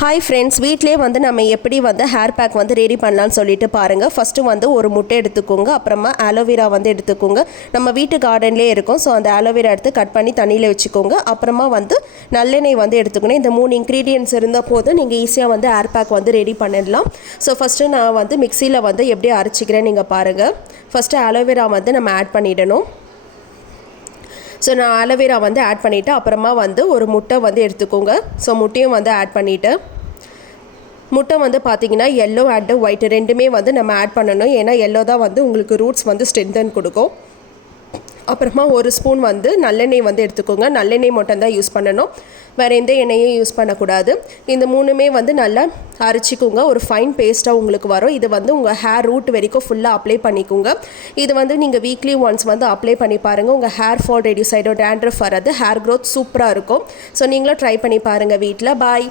Hi friends, வீட்டிலே வந்து நம்ம எப்படி வந்து ஹேர் பேக் வந்து ரெடி பண்ணலான்னு சொல்லிட்டு பாருங்கள். ஃபஸ்ட்டு வந்து ஒரு முட்டை எடுத்துக்கோங்க. அப்புறமா ஆலோவேரா வந்து எடுத்துக்கோங்க. நம்ம வீட்டு கார்டன்லேயே இருக்கும். ஸோ அந்த ஆலோவேரா எடுத்து கட் பண்ணி தண்ணியில் வச்சுக்கோங்க. அப்புறமா வந்து நல்லெண்ணெய் வந்து எடுத்துக்கணும். இந்த 3 இன்க்ரீடியன்ட்ஸ் இருந்த போது நீங்கள் ஈஸியாக வந்து ஹேர் பேக் வந்து ரெடி பண்ணிடலாம். ஸோ ஃபஸ்ட்டு நான் வந்து மிக்சியில் வந்து எப்படி அரைச்சிக்கிறேன் நீங்கள் பாருங்கள். ஃபஸ்ட்டு ஆலோவேரா வந்து நம்ம ஆட் பண்ணிடணும். ஸோ நான் ஆலோவேரா வந்து ஆட் பண்ணிவிட்டு அப்புறமா வந்து ஒரு முட்டை வந்து எடுத்துக்கோங்க. ஸோ முட்டையும் வந்து ஆட் பண்ணிவிட்டு முட்டை வந்து பார்த்திங்கன்னா எல்லோ அண்ட் ஒயிட் ரெண்டுமே வந்து நம்ம ஆட் பண்ணணும். ஏன்னா எல்லோ தான் வந்து உங்களுக்கு ரூட்ஸ் வந்து ஸ்ட்ரென்தன் கொடுக்கும். அப்புறமா ஒரு ஸ்பூன் வந்து நல்லெண்ணெய் வந்து எடுத்துக்கோங்க. நல்லெண்ணெய் மட்டும் தான் யூஸ் பண்ணணும், வேறு எந்த எண்ணெயும் யூஸ் பண்ணக்கூடாது. இந்த 3மே வந்து நல்லா அரைச்சிக்கோங்க. ஒரு ஃபைன் பேஸ்ட்டாக உங்களுக்கு வரும். இது வந்து உங்கள் ஹேர் ரூட் வரைக்கும் ஃபுல்லாக அப்ளை பண்ணிக்கோங்க. இது வந்து நீங்கள் வீக்லி ஒன்ஸ் வந்து அப்ளை பண்ணி பாருங்கள். உங்கள் ஹேர் ஃபால் ரெடியூஸ் ஆகிடும், டேண்ட்ரஃப் வராது, ஹேர் க்ரோத் சூப்பராக இருக்கும். ஸோ நீங்களும் ட்ரை பண்ணி பாருங்கள் வீட்டில். பாய்.